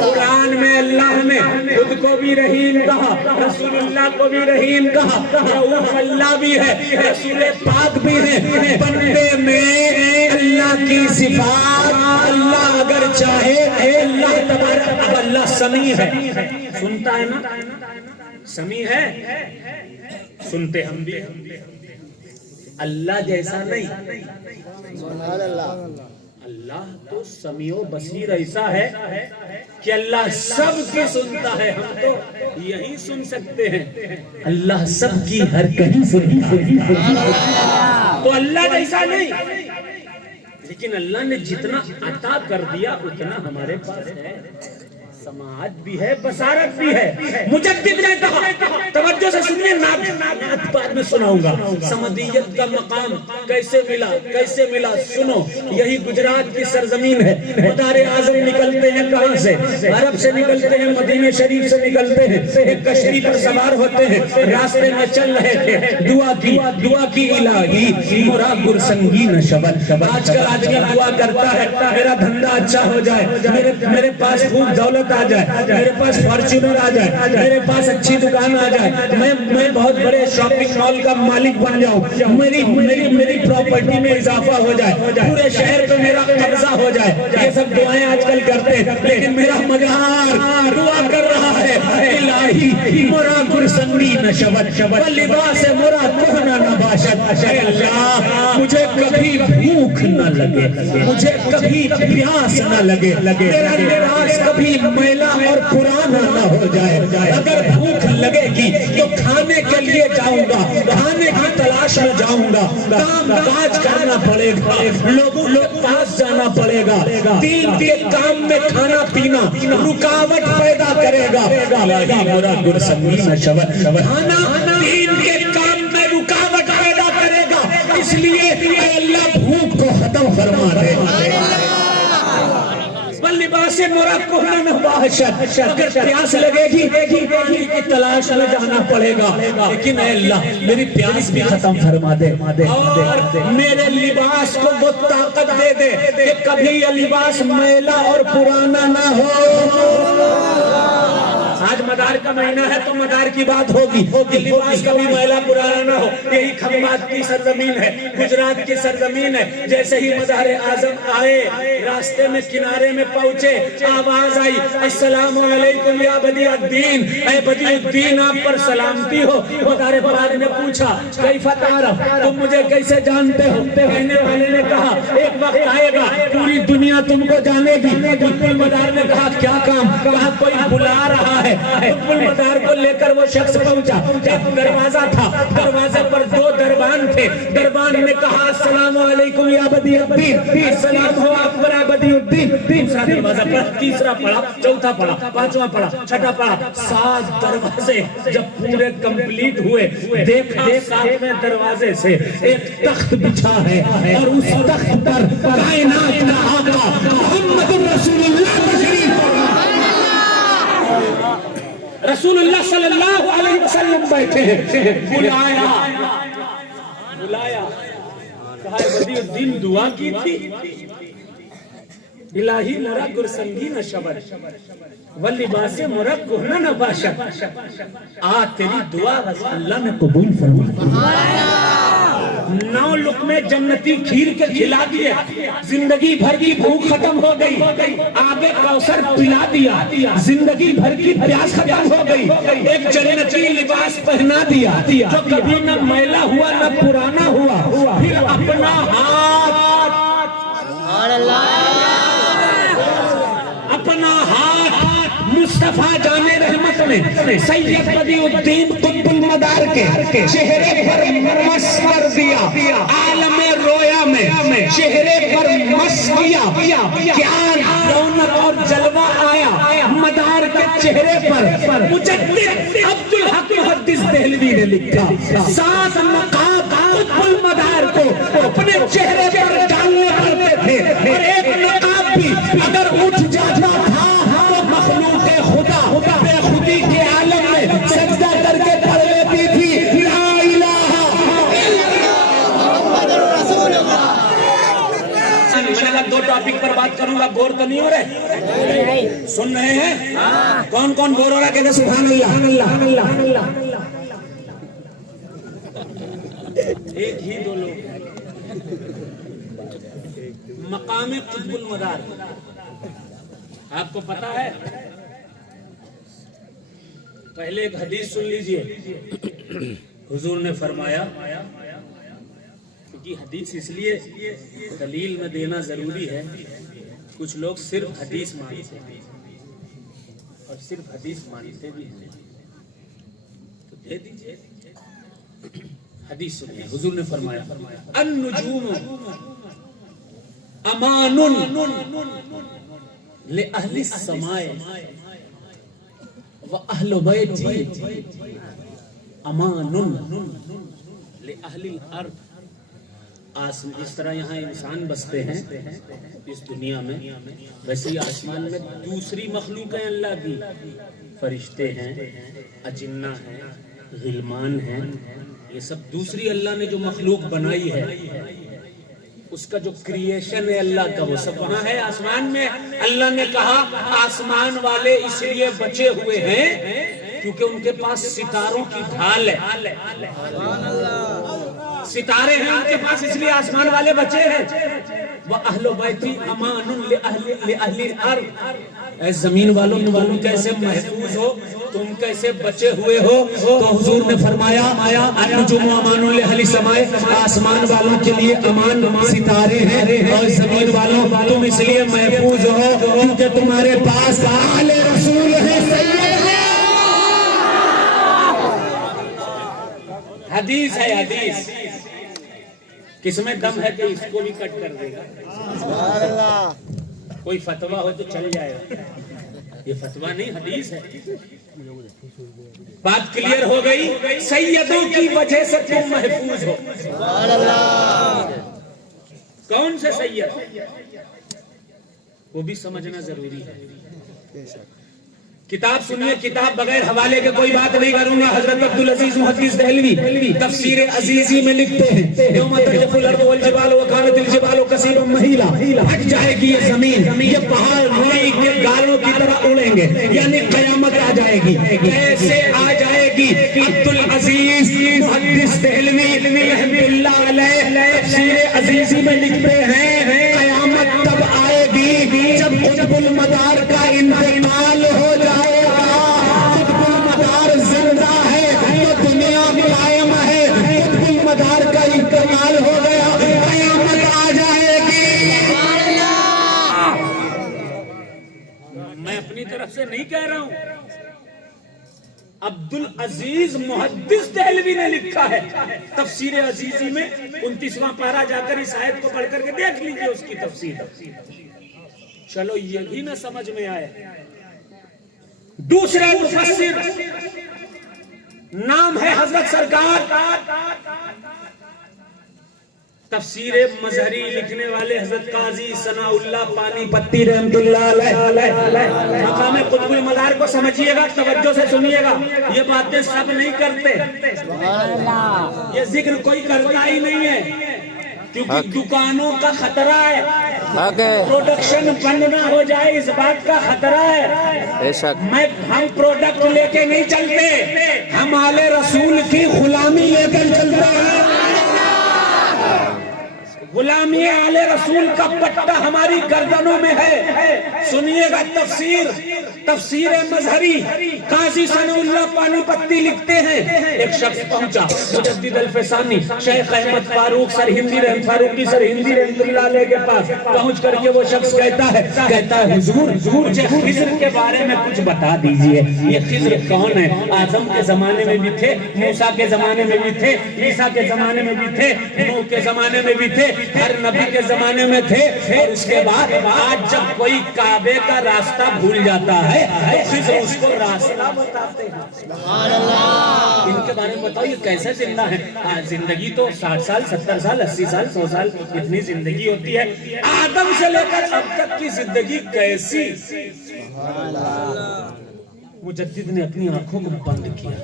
قرآن میں اللہ نے خود کو بھی رحیم کہا، رسول اللہ کو بھی رحیم کہا، رؤوف اللہ بھی ہے، رسول پاک بھی ہے۔ بندے میں اللہ کی صفات، اللہ اگر چاہے اللہ تبارک، اب اللہ سمیع ہے، سنتا ہے نا، سمیع ہے، سنتے ہم بھی اللہ جیسا نہیں۔ اللہ تو سمیع و بصیر ایسا ہے کہ اللہ سب کی سنتا ہے، ہم تو یہی سن سکتے ہیں، اللہ سب کی ہر کہیں سنتا ہے۔ تو اللہ جیسا نہیں، لیکن اللہ نے جتنا عطا کر دیا اتنا ہمارے پاس ہے، سماعت بھی ہے، بصارت بھی ہے۔ مجدد نے کہا، توجہ سے سنیے، نعت بعد میں سناؤں گا، سمدیت کا مقام کیسے ملا سنو۔ یہی گجرات کی سرزمین ہے، مدار اعظم نکلتے ہیں کہاں سے؟ عرب سے نکلتے ہیں، مدینہ شریف سے نکلتے ہیں، ایک کشتی پر سوار ہوتے ہیں، راستے میں چل رہے تھے، دعا کی الہی مرا گرسنگی نشبت۔ آج کل آدمی دعا کرتا ہے میرا دھندا اچھا ہو جائے، میرے پاس خوب دولت آ جائے، میرے پاس فارچونر آ جائے، میرے پاس اچھی دکان آ جائے، میں بہت بڑے شاپنگ مال کا مالک بن جاؤں، میری پراپرٹی میں اضافہ ہو جائے، پورے شہر پہ میرا قبضہ ہو جائے۔ یہ سب دعائیں آج کل کرتے ہیں، لیکن میرا مدار دعا کر رہا ہے الہی مرا گرسنگی نشبت لباس مرا کہنا نہ باشد۔ اے اللہ مجھے کبھی بھوک نہ لگے، مجھے کبھی پیاس نہ لگے، میرا لباس کبھی میلا اور پرانا نہ ہو جائے۔ اگر بھوک لگے گی تو کھانے کے لیے جاؤں گا، کھانے کی تلاش میں جاؤں گا، کام کاج کرنا پڑے گا، لوگوں کے پاس جانا پڑے گا، دین کے کام میں کھانا پینا رکاوٹ پیدا کرے گا۔ الہی مرا گرسنگی نشبت، کھانا دین کے کام میں رکاوٹ پیدا کرے گا، اس لیے اے اللہ بھوک کو ختم فرما دے۔ لباس مرا کہنا نہ باشد، اگر پیاس لگے گی پانی کی تلاش میں جانا پڑے گا، لیکن اے اللہ میری پیاس بھی ختم فرما دے، اور میرے لباس کو وہ طاقت دے دے کہ کبھی یہ لباس میلا اور پرانا نہ ہو۔ آج مدار کا مہینہ ہے تو مدار کی بات ہوگی، لباس کبھی میلا پرانا نہ ہو۔ یہی کھمبات کی سرزمین ہے، گجرات کی سرزمین ہے۔ جیسے ہی مدار اعظم آئے، راستے میں کنارے میں پہنچے، آواز آئی السلام علیکم یا بدیع الدین، اے بدیع الدین آپ پر سلامتی ہو۔ مدار پاک نے پوچھا کیف تعرف، تم مجھے کیسے جانتے ہو؟ کہنے والے نے کہا ایک وقت آئے گا پوری دنیا تم کو جانے گی۔ مدار نے کہا کیا کام؟ کہا کوئی بلا رہا ہے۔ قطب المدار کو لے کر وہ شخص پہنچا، ایک دروازہ تھا، دروازے پر دو دربان تھے۔ دربان نے کہا السلام علیکم یا بدیع الدین، السلام ہو آپ پر بدیع الدین۔ دوسرا دروازہ پڑھا، تیسرا پڑھا، چوتھا پڑھا، پانچواں پڑھا، چھٹا پڑھا، 7 دروازے جب پورے کمپلیٹ ہوئے، دیکھا 7ویں دروازے سے ایک تخت بچھا ہے، اور اس تخت پر کائنات کا آقا محمد رسول اللہ رسول اللہ صلی اللہ علیہ وسلم بیٹھے ہیں۔ بلایا، کہا بدیع الدین دعا کی تھی، الہی مرا گرسنگی نشبت واللباس مرا کہنا نہ باشد۔ تیری دعا اللہ نے قبول فرمائی۔ 9 لقمے جنتی کھیر کے کھلا دیے, زندگی بھر کی بھوک ختم ہو گئی, آب کوثر پلا دیا, زندگی بھر کی پیاس ختم ہو گئی, ایک جنتی لباس پہنا دیا جو کبھی نہ میلا ہوا نہ پرانا ہوا, پھر اپنا ہاتھ مصطفیٰ جان رحمت نے سید بدیع الدین قطب المدار کے چہرے پر مس کر دیا, عالم رویا میں چہرے پر مس کیا, کیا رونق اور جلوہ آیا مدار کے چہرے پر. مجدد عبدالحق محدث دہلوی نے لکھا, 7 نقاب قطب المدار کو اپنے چہرے پر ڈالنے پڑتے تھے, اور ایک نقاب بھی اگر اٹھ جاتا تھا تو مخلوق خدا بے خودی کے عالم میں سجدہ کر کے پڑھ لیتی تھی, لا الہ الا اللہ محمد رسول اللہ. انشاءاللہ 2 ٹاپک پر بات کروں گا, بور تو نہیں ہو رہے؟ سن رہے ہیں؟ کون کون بور ہو رہا ہے؟ کہتے سبحان اللہ. ایک ہی 2 لوگ, مقام قطب المدار. آپ کو پتا ہے, پہلے ایک حدیث سن لیجئے. حضور نے فرمایا, کیونکہ حدیث اس لیے دلیل میں دینا ضروری ہے, کچھ لوگ صرف حدیث مانتے ہیں اور صرف حدیث مانتے بھی ہیں, تو دے دیجئے. حدیث سنیے, حضور نے فرمایا, النجوم امان لأہل السماء وأہل بیتی امان لأہل الارض. جس طرح یہاں انسان بستے ہیں اس دنیا میں, ویسے ہی آسمان میں دوسری مخلوقیں اللہ کی, فرشتے ہیں, اجنہ ہیں, غلمان ہیں, یہ سب دوسری اللہ نے جو مخلوق بنائی ہے, اس کا جو کریشن ہے اللہ کا, وہ سب وہاں ہے آسمان میں. اللہ نے کہا آسمان والے اس لیے بچے ہوئے ہیں کیونکہ ان کے پاس ستاروں کی ڈھال ہے. ستارے ہیں ان کے پاس, اس لیے آسمان والے بچے ہیں. وَأَهْلُ بَيْتِ أَمَانٌ لِأَهْلِ الْأَرْضِ. اے زمین والوں تم کیسے محفوظ ہو, تم کیسے بچے ہوئے ہو؟ تو حضور نے فرمایا النجوم امان لأہل السماء, آسمان والوں کے لیے امان ستارے ہیں, اور زمین والوں تم اس لیے محفوظ ہو کیونکہ تمہارے پاس آل رسول ہے. حدیث ہے, حدیث. کس میں دم ہے کہ اس کو بھی کٹ کر دے گا؟ کوئی فتویٰ ہو تو چل جائے گا, یہ فتویٰ نہیں, حدیث ہے. بات کلیئر ہو گئی, سیدوں کی وجہ سے تم محفوظ ہو. کون سے سید, وہ بھی سمجھنا ضروری ہے. کتاب سنیے, کتاب بغیر حوالے کے کوئی بات نہیں کروں گا. حضرت عبدالعزیز محدث دہلوی تفسیر عزیزی میں لکھتے ہیں, یوم ترجف الارض والجبال وکانت الجبال کثیبا مہیلا. ہٹ جائے گی یہ زمین, یہ پہاڑ روئی کے گالوں کی طرح اڑیں گے, یعنی قیامت آ جائے گی. کیسے آ جائے گی؟ عبدالعزیز محدث دہلوی رحمۃ اللہ علیہ تفسیر عزیزی میں لکھتے ہیں, قیامت تب آئے گی جب قطب المدار کا انتقال ہو جائے. سے نہیں کہہ رہا ہوں, عبدالعزیز محدث دہلوی نے لکھا ہے تفسیر عزیزی میں. 29واں پارہ جا کر اس آیت کو پڑھ کر کے دیکھ لیجئے اس کی تفسیر. چلو یہ بھی نہ سمجھ میں آئے, دوسرا مفسر نام ہے حضرت سرکار تفسیر مظہری لکھنے والے حضرت قاضی ثناء اللہ پانی پتی رحمت اللہ علیہ. مقام قطب المدار کو سمجھیے گا, توجہ سے سنیے گا. یہ باتیں سب نہیں کرتے, یہ ذکر کوئی کرتا ہی نہیں ہے کیونکہ دکانوں کا خطرہ ہے, پروڈکشن بند نہ ہو جائے اس بات کا خطرہ ہے. ہم پروڈکٹ لے کے نہیں چلتے, ہم آل رسول کی غلامی لے کر چلتے ہیں. غلامی آل رسول کا پٹا ہماری گردنوں میں ہے. سنیے گا تفسیر مظہری قاضی ثناء اللہ پانی پتی لکھتے ہیں ایک شخص پہنچا مجدد الفسانی شیخ احمد فاروقی سرہندی رحمۃ اللہ علیہ کے پاس پہنچ کر کے وہ شخص کہتا ہے حضور مجھے خضر کے بارے میں کچھ بتا دیجئے. یہ خضر کون ہے؟ آدم کے زمانے میں بھی تھے, موسیٰ کے زمانے میں بھی تھے, عیسیٰ کے زمانے میں بھی تھے, نوح کے زمانے میں بھی تھے, ہر نبی کے زمانے میں تھے. اور اس کے بعد آج جب کوئی کعبے کا راستہ بھول جاتا ہے تو خضر اس کو راستہ بتاتے ہیں. سبحان اللہ. ان کے بارے میں بتاؤ یہ کیسے زندہ ہے؟ زندگی تو 60 سال 70 سال 80 سال 100 سال اتنی زندگی ہوتی ہے. آدم سے لے کر اب تک کی زندگی کیسی؟ مجدد نے اپنی آنکھوں کو بند کیا.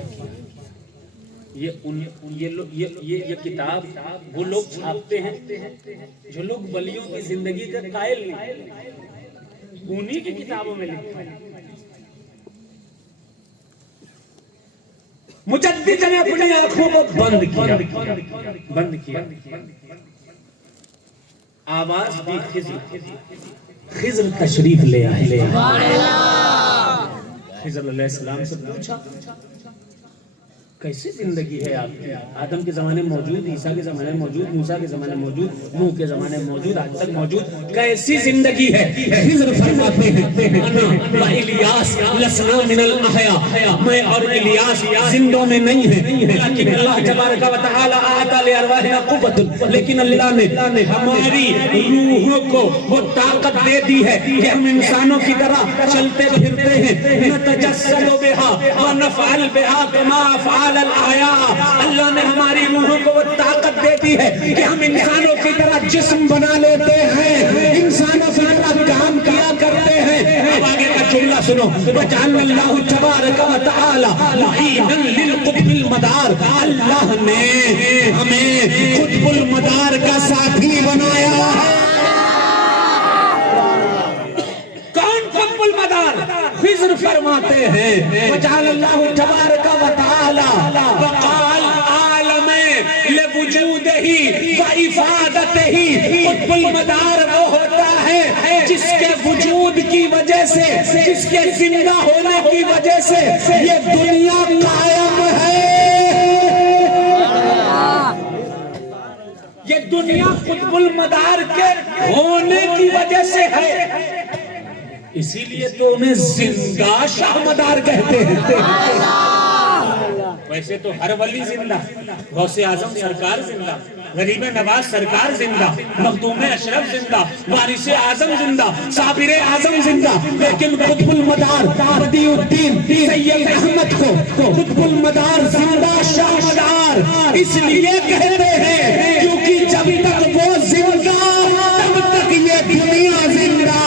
یہ کتاب وہ لوگ چھاپتے ہیں جو لوگ ولیوں کی زندگی کا قائل نہیں, انہی کی کتابوں میں لکھتے ہیں. مجدد نے اپنی آنکھوں کو بند کیا. آواز بھی خضر تشریف لے آئے. خضر علیہ السلام سے پوچھا کیسی زندگی ہے آپ کی؟ آدم کے زمانے میں موجود, عیسیٰ کے زمانے میں موجود, موسیٰ کے زمانے میں موجود, نوح کے زمانے میں موجود, آج تک موجود, کیسی زندگی ہے؟ خضر فرماتے ہیں انا و الیاس لسنا من الاحیاء, میں اور الیاس زندوں میں نہیں ہیں, لیکن اللہ تبارک و تعالی اعطا لارواحنا قوت, لیکن اللہ نے ہماری روحوں کو وہ طاقت دے دی ہے کہ ہم انسانوں کی طرح چلتے پھرتے ہیں. نتجسد بها ونفعل بها كما فعل الاحیاء. اللہ نے ہماری روحوں کو وہ طاقت دے دی ہے کہ ہم انسانوں کی طرح جسم بنا لیتے ہیں, انسانوں کی طرح کام کیا کرتے ہیں. اب آگے کا جملہ سنو. وجعلنا اللہ تبارک و تعالی معینا للقطب المدار. اللہ نے ہمیں قطب المدار کا ساتھی بنایا ہے. کون قطب المدار؟ خضر فرماتے ہیں وجعل اللہ تبارک و تعالی وقال عالم لوجودہ و افادتہ. قطب المدار وہ ہوتا ہے جس کے وجود کی وجہ سے, جس کے زندہ ہونے کی وجہ سے یہ دنیا قائم ہے. یہ دنیا قطب المدار کے ہونے کی وجہ سے ہے, اسی لیے تو انہیں زندہ شاہ مدار کہتے ہیں. ویسے تو ہر ولی زندہ, غوث اعظم سرکار زندہ, غریب نواز سرکار زندہ, مخدوم اشرف زندہ, وارث اعظم زندہ, صابر اعظم زندہ, لیکن قطب المدار بدیع الدین سید احمد کو قطب المدار زندہ شاہ مدار اس لیے کہتے ہیں کیونکہ جب تک وہ زندہ تب تک یہ دنیا زندہ.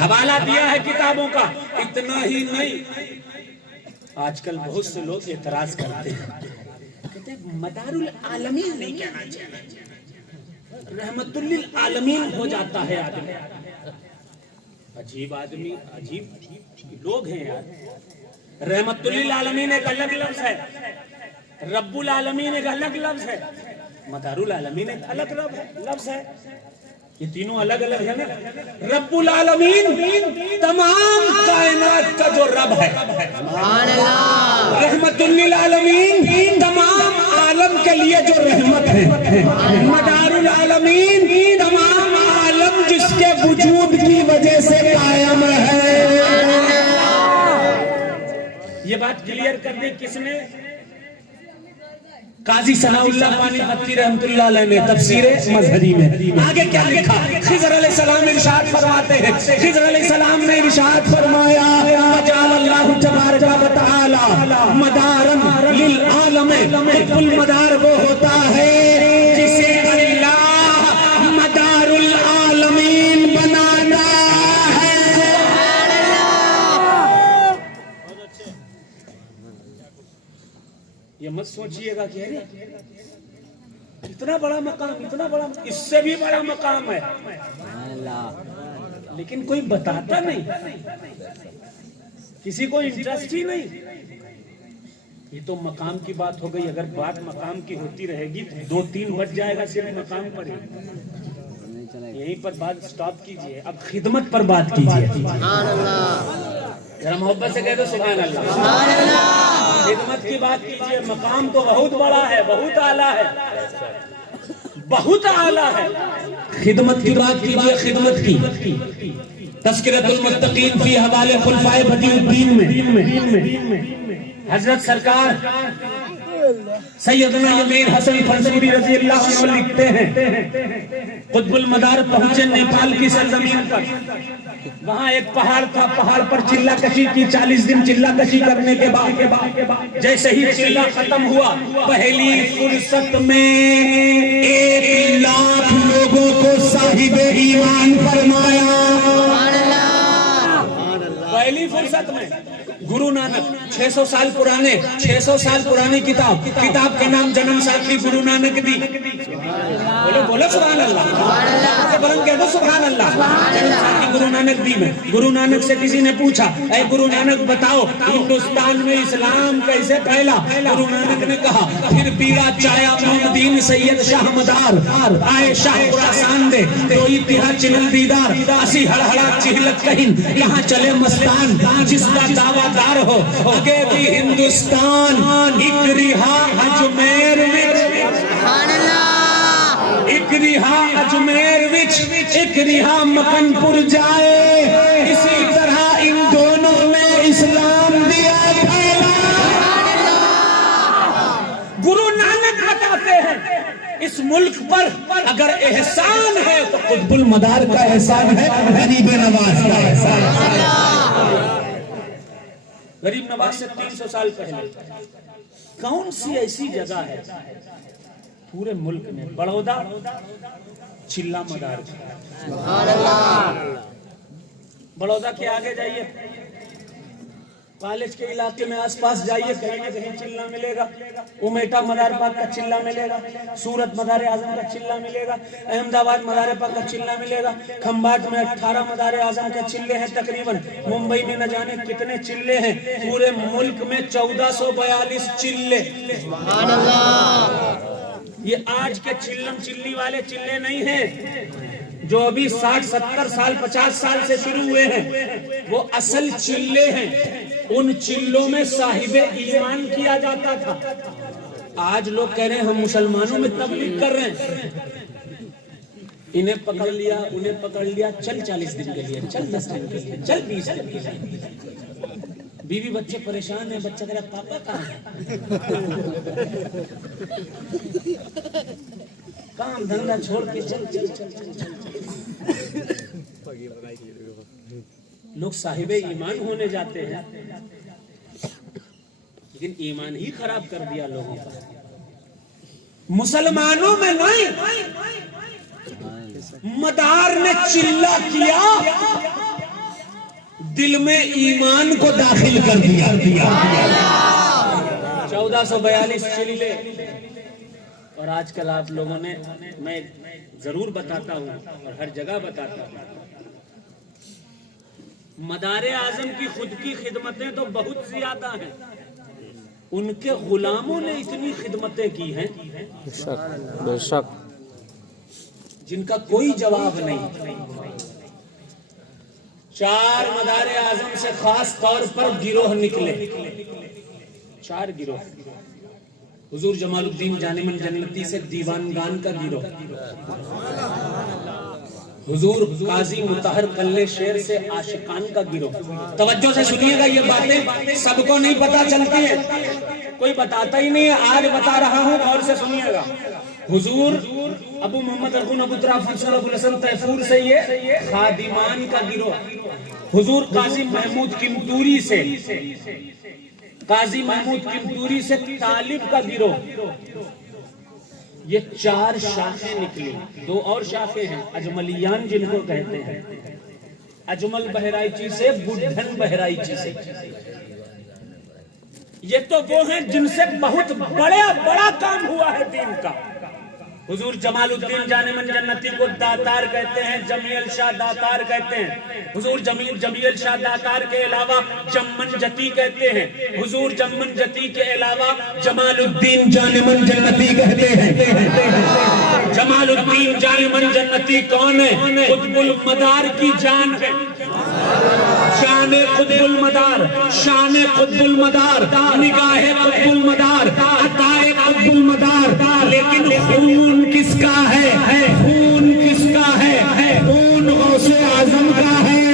حوالہ دیا ہے کتابوں کا. اتنا ہی نہیں, آج کل بہت سے لوگ اعتراض کرتے ہیں, کہتے ہیں مدار العالمین نہیں کہنا چاہیے, رحمت للعالمین ہو جاتا ہے آدمی. عجیب آدمی, عجیب لوگ ہیں یار. رحمت للعالمین ایک الگ لفظ ہے, رب العالمین ایک الگ لفظ ہے, مدار العالمین ایک الگ لفظ ہے. یہ تینوں الگ الگ ہے نا. رب العالمین تمام کائنات کا جو رب ہے, رحمت للعالمین تمام عالم کے لیے جو رحمت ہے, مدار العالمین تمام عالم جس کے وجود کی وجہ سے قائم ہے. یہ بات کلیئر کر دی کس نے؟ قاضی ثناء اللہ پانی پتی رحمت اللہ علیہ نے تفسیر مظہری میں. آگے کیا لکھا؟ خضر علیہ السلام ارشاد فرماتے ہیں, خضر علیہ السلام نے ارشاد فرمایا وجعل اللہ تبارک و تعالی مدارا للعالم. قطب المدار وہ ہوتا ہے جسے اللہ مدار العالمین بنانا ہے. یہ مت سوچئے گا کہ اتنا بڑا مقام, اتنا بڑا, اس سے بھی بڑا مقام ہے, لیکن کوئی بتاتا نہیں, کسی کو انٹرسٹ ہی نہیں. یہ تو مقام کی بات ہو گئی. اگر بات مقام کی ہوتی رہے گی 2-3 بج جائے گا صرف مقام پر ہی. یہیں پر بات سٹاپ کیجئے. اب خدمت پر بات کیجئے. ذرا محبت سے کہہ دو سبحان اللہ. خدمت کی بات کیجئے. مقام تو بہت بڑا ہے, بہت اعلیٰ ہے, بہت اعلیٰ ہے. خدمت کی بات کیجئے. خدمت کی تذکرۃ المتقین فی حوالے خلفائے بدیع الدین میں حضرت سرکار سیدنا امیر حسن فرزوری رضی اللہ عنہ لکھتے ہیں قطب المدار پہنچے نیپال کی سرزمین پر. وہاں ایک پہاڑ تھا, پہاڑ پر چلہ کشی کی. 40 دن چلہ کشی کرنے کے بعد جیسے ہی چلہ ختم ہوا, پہلی فرصت میں 1 لاکھ لوگوں کو صاحب ایمان فرمایا. پہلی فرصت میں گرو نانک 600 سال پرانے کتاب کا نام جنم ساتھی گرو نانک دی. بولو سبحان اللہ. بلند کہہ دو سبحان اللہ. جنم ساتھی گرو نانک دی میں گرو نانک سے کسی نے پوچھا, اے گرو نانک بتاؤ ہندوستان میں اسلام کیسے پھیلا؟ گرو نانک نے کہا پھر پیرا چایا محمدین سید شاہ مدار آئے شاہ خراسان دے کوئی تیرا چلل دیدار اسی ہڑہڑا چہلت کہیں کہاں چلے مستان جس کا دعویٰ دار ہو اگے بھی ہندوستان. ایک رہا اجمیر وچ ایک رہا اجمیر وچ ایک رہا مکن پور جائے, اسی طرح ان دونوں میں اسلام دیا پھیلا. گرو نانک بتاتے ہیں اس ملک پر اگر احسان ہے تو قطب المدار کا احسان ہے, غریب نواز کا احسان ہے. غریب نواز سے 300 سال پہلے کون سی ایسی جگہ ہے پورے ملک میں؟ بڑودہ چلہ مدار. بڑودہ کے آگے جائیے, کالج کے علاقے میں آس پاس جائیے, کہیں نہ کہیں چلہ ملے گا. امیٹا مدار پاک کا چلہ ملے گا, سورت مدار اعظم کا چلہ ملے گا, احمد آباد مدار پاک کا چلہ ملے گا, کھمبات میں 18 مدار اعظم کے چلے ہیں تقریباً, ممبئی میں نہ جانے کتنے چلے ہیں, پورے ملک میں 1442 چلے. سبحان اللہ. یہ آج کے چلم چلی والے چلے نہیں ہیں جو ابھی 60-70 سال 50 سال سے شروع ہوئے ہیں, وہ اصل چلے ہیں. ان چلوں میں صاحب ایمان کیا جاتا تھا. آج لوگ کہہ رہے ہیں ہم مسلمانوں میں تبلیغ کر رہے ہیں. انہیں پکڑ لیا, انہیں پکڑ لیا, چل 40 دن کے لیے, چل 10 دن کے لیے, چل 20 دن کے لیے. بیوی بچے پریشان ہیں, بچہ کہہ رہا پاپا کہاں ہے؟ کام دھندا چھوڑ کے چل چل چل چل. لوگ صاحب ایمان ہونے جاتے ہیں لیکن ایمان ہی خراب کر دیا لوگوں کا. مسلمانوں میں نہیں, مدار نے چلہ کیا, دل میں ایمان کو داخل کر دیا. 1442 چلے. اور آج کل آپ لوگوں نے, میں ضرور بتاتا ہوں اور ہر جگہ بتاتا ہوں, مدار اعظم کی خود کی خدمتیں تو بہت زیادہ ہیں, ان کے غلاموں نے اتنی خدمتیں کی ہیں بے شک جن کا کوئی جواب نہیں. 4 مدار اعظم سے خاص طور پر گروہ نکلے, 4 گروہ. حضور جمال الدین جانمن جنتی سے دیوانگان کا گروہ, حضور قاضی مطہر قلعہ شیر سے عاشقان کا گروہ. توجہ سے سنیے گا, یہ باتیں سب کو نہیں پتا چلتی ہیں, کوئی بتاتا ہی نہیں ہے, آج بتا رہا ہوں, غور سے سنیے گا. حضور ابو محمد ارغن ابو طراف منصور ابو الحسن تیفور سے یہ خادمان کا گروہ. حضور قاضی محمود کمتوری سے, قاضی محمود کمتوری سے طالب کا گروہ. یہ 4 شاخیں نکلی. 2 اور شاخیں ہیں, اجملیان جن کو کہتے ہیں, اجمل بہرائچی سے, بڈھن بہرائچی سے. یہ تو وہ ہیں جن سے بہت بڑا کام ہوا ہے دین کا. حضور جمال الدین جان من جنتی کو داتار کہتے ہیں، جمیل شاہ داتار کہتے ہیں، حضور جمیل شاہ داتار کے علاوہ جمن جتی کہتے ہیں، حضور جمن جتی کے علاوہ جمال الدین جان من جنتی کہتے ہیں۔ جمال الدین جان من جنتی کون ہے؟ قطب المدار کی جان ہے، شان قطب المدار، شان قطب المدار، نگاہ قطب المدار، عطائے قطب المدار، لیکن خون کس کا ہے؟ خون کس کا ہے؟ خون غوث اعظم کا ہے۔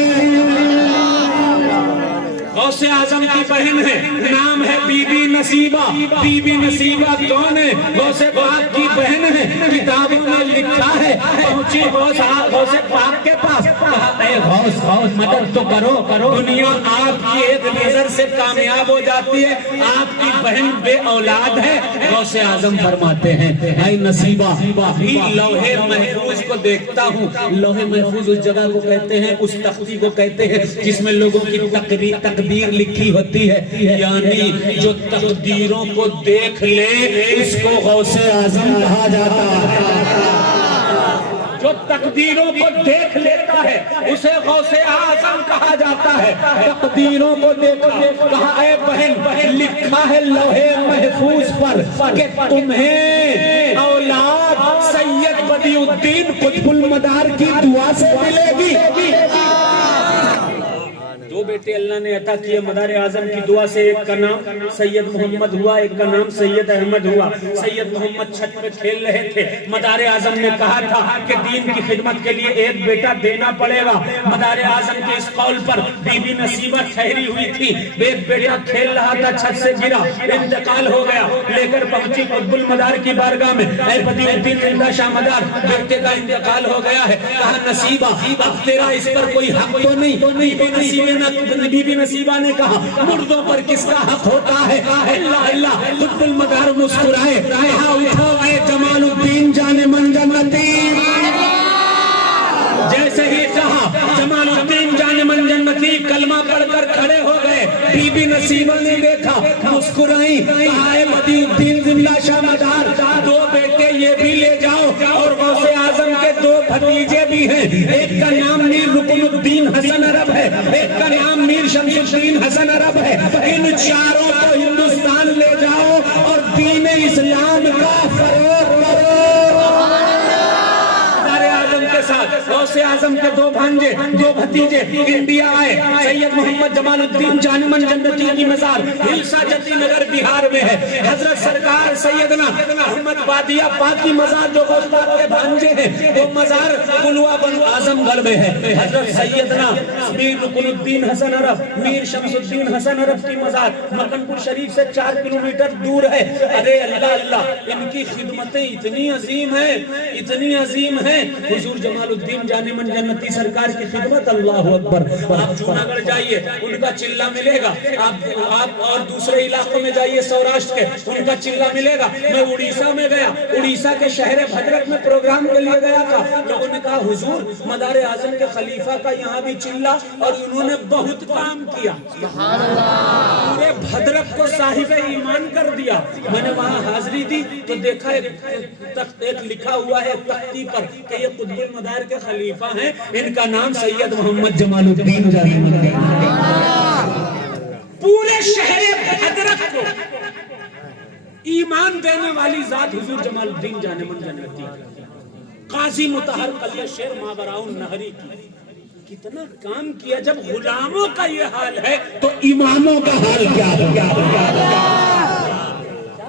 غوث اعظم کی بہن ہے، نام ہے بی بی نصیبہ۔ بی بی نصیبہ کون ہے؟ غوث پاک کی بہن ہے، کتابوں میں لکھا ہے، پہنچی غوث پاک کے پاس، کہا اے غوث مدد تو کرو، دنیا آپ کی ایک نظر سے کامیاب ہو جاتی ہے، آپ کی بہن بے اولاد ہے۔ غوث اعظم فرماتے ہیں اے نصیبہ، ابھی لوح محفوظ کو دیکھتا ہوں۔ لوح محفوظ اس جگہ کو کہتے ہیں، اس تختی کو کہتے ہیں جس میں لوگوں کی تقدیر لکھی ہوتی ہے، یعنی جو تقدیروں کو دیکھ لے اس کو غوث اعظم کہا جاتا ہے۔ جو تقدیروں کو دیکھ لیتا ہے اسے غوث اعظم کہا جاتا ہے۔ تقدیروں کو دیکھا، کہا اے بہن لکھا ہے لوح محفوظ پر کہ تمہیں اولاد سید بدیع الدین قطب المدار کی دعا سے ملے گی۔ دو بیٹے اللہ نے عطا کیے مدار اعظم کی دعا سے، ایک کا نام سید محمد ہوا، ایک کا نام سید احمد ہوا۔ سید محمد چھت پہ کھیل رہے تھے، مدار اعظم نے کہا تھا کہ دین کی خدمت کے لیے ایک بیٹا دینا پڑے گا۔ مدار اعظم کے اس قول پر بی بی نصیبہ ٹھہری ہوئی تھی، ایک بیٹا کھیل رہا تھا، چھت سے گرا، انتقال ہو گیا، لے کر پہنچی قطب المدار کی بارگاہ میں، اے بدیع الدین زندہ شاہ مدار، بیٹے کا انتقال ہو گیا ہے۔ کہا نصیبہ اب تیرا اس پر کوئی حق تو نہیں؟ بی بی نصیبہ نے کہا مردوں پر کس کا حق ہوتا ہے؟ اللہ اللہ۔ قطب المدار مسکرائے، کہا اٹھو اے جمال الدین جان من جنتی۔ جیسے ہی کہا جمال الدین جان من جنتی کلمہ پڑھ کر کھڑے ہو گئے۔ بی بی نصیبہ نے دیکھا، مسکرائی، کہا اے بدیع الدین زندہ شاہ مدار، دو بیٹے یہ بھی لے جاؤ، اور غوث اعظم کے دو بھتیجے بھی ہیں، ایک کا نام میر رکن الدین حسن عرب ہے، ایک کا نام میر شمس الدین حسن عرب ہے۔ ان چاروں کو ہندوستان لے جاؤ اور دین اسلام کا فروغ کرو۔ غوث اعظم کے دو بھانجے، دو بھتیجے انڈیا آئے۔ سید محمد جمال الدین جان من جنتی کی مزار ہلسا جتی نگر بہار میں ہے۔ حضرت سرکار سیدنا احمد بادیہ پاک کی مزار جو غوث پاک کے بھانجے ہیں وہ مزار بلوا بنو اعظم گڑھ میں ہے۔ حضرت سیدنا میر رکن الدین حسن عرب، میر شمس الدین حسن عرب کی مزار مکن پور شریف سے 4 کلومیٹر دور ہے۔ ارے اللہ اللہ، ان کی خدمتیں اتنی عظیم ہیں، اتنی عظیم ہیں۔ حضور جمال الدین جان من جنتی سرکار کی خدمت، اللہ اکبر۔ آپ جوناگڑھ جائیے ان کا چلہ ملے گا، آپ اور دوسرے علاقوں میں جائیے سوراشٹر کے، ان کا چلہ ملے گا۔ میں اڑیسہ میں گیا، اڑیسہ کے شہر بھدرک میں پروگرام کے لیے گیا تھا، لوگوں نے کہا حضور مدار اعظم کے خلیفہ کا یہاں بھی چلہ، اور انہوں نے بہت کام کیا، پورے بھدرک کو صاحب ایمان کر دیا۔ میں نے وہاں حاضری دی تو دیکھا ایک لکھا ہوا ہے تختی پر کہ یہ قطب المدار کے خلیفہ ہیں، ان کا نام سید محمد جمال الدین جان من جنتی۔ پورے شہر بھدرک کو ایمان دینے والی ذات حضور جمال الدین جان من جنتی، قاضی مطہر قلیہ شیر ماوراء النہری کی کتنا کام کیا۔ جب غلاموں کا یہ حال ہے تو اماموں کا حال کیا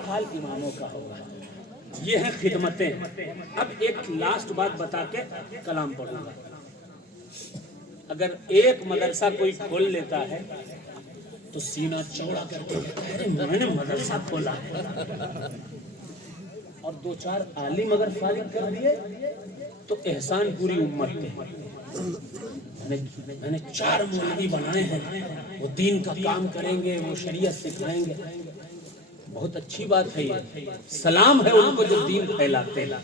حال اماموں کا ہوگا۔ یہ ہیں خدمتیں۔ اب ایک لاسٹ بات بتا کے کلام پڑھوں گا۔ اگر ایک مدرسہ کوئی کھول لیتا ہے تو سینہ چوڑا کر کے میں نے مدرسہ کھولا ہے، اور 2-4 عالم اگر فارغ کر دیے تو احسان پوری امت کے۔ میں نے 4 مولوی بنائے ہیں، وہ دین کا کام کریں گے، وہ شریعت سکھائیں گے۔ بہت اچھی بات ہے یہ، سلام ہے ان کو جو دین پھیلاتے ہیں،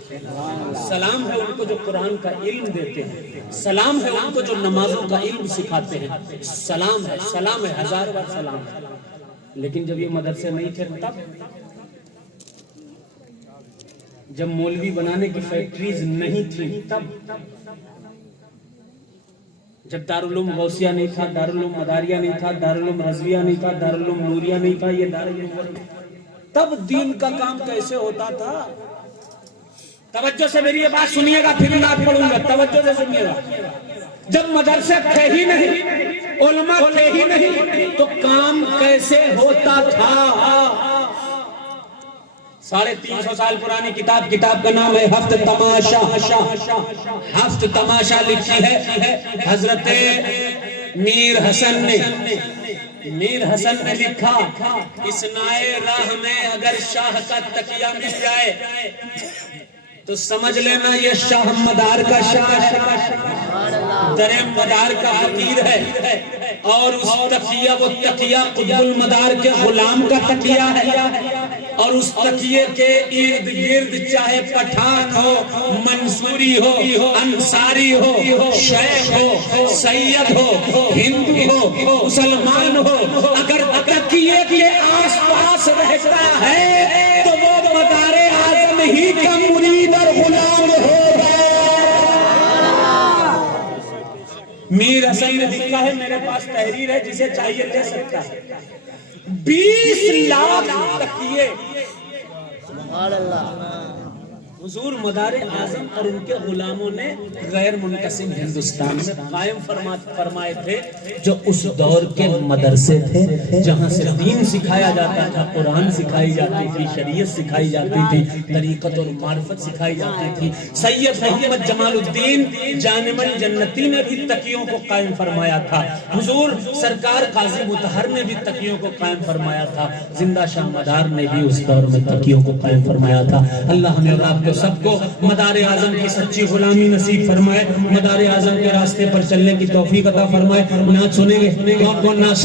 سلام ہے ان کو جو قرآن کا علم دیتے ہیں، سلام ہے ان کو جو نمازوں کا علم سکھاتے ہیں، سلام ہے، سلام ہے، 1000 بار سلام ہے۔ لیکن جب یہ مدرسے نہیں تھے تب جب مولوی بنانے کی فیکٹریز نہیں تھی تب، جب دارالعلوم غوثیہ نہیں تھا، دارالعلوم مداریہ نہیں تھا، دارالعلوم رضویہ نہیں تھا، دارالعلوم نوریہ نہیں تھا، یہ دارالعلوم، تب دین کا کام کیسے ہوتا تھا؟ توجہ سے میری یہ بات سنیے گا، پھر نعت پڑھوں گا، توجہ سے سنیے گا۔ جب مدرسے تھے ہی نہیں، علماء تھے ہی نہیں، تو کام کیسے ہوتا تھا؟ 350 سال پرانی کتاب کا نام ہے ہفت تماشا۔ ہفت تماشا لکھی ہے حضرت میر حسن نے لکھا، اس نائے راہ میں اگر شاہ کا تکیہ مل جائے تو سمجھ لینا یہ شاہ مدار کا شاہ، در مدار کا فقیر ہے، اور اس تکیہ، وہ تکیہ قطب المدار کے غلام کا تکیہ ہے، اور اس تکیے کے ارد گرد چاہے پٹھان ہو، منصوری ہو، انصاری ہو، شیخ ہو، سید ہو، ہندو ہو، مسلمان ہو، اگر تکیے کے آس پاس رہتا ہے تو وہ مدار اعظم ہی کا مرید اور غلام ہوگا۔ میر حسن نے لکھا ہے، میرے پاس تحریر ہے، جسے چاہیے لے سکتا ہے، 20 لاکھ تکیے حضور مدار اعظم اور ان کے غلاموں نے غیر منقسم ہندوستان میں قائم فرمائے تھے، جو اس دور کے مدرسے تھے جہاں سے دین سکھایا جاتا تھا، قرآن سکھائی جاتی تھی، شریعت سکھائی جاتی تھی، طریقت اور معرفت سکھائی جاتی تھی۔ سید محمد جمال الدین جان من جنتی نے بھی تکیوں کو قائم فرمایا تھا، حضور سرکار قاضی مطہر نے بھی تکیوں کو قائم فرمایا تھا، زندہ شاہ مدار نے بھی اس دور میں تکیوں کو قائم فرمایا تھا۔ اللہ ہمیں اور آپ کو سب کو مدار اعظم کی سچی غلامی نصیب فرمائے، مدار اعظم کے راستے پر چلنے کی توفیق عطا فرمائے۔ نعت سنیں گے، کون نعت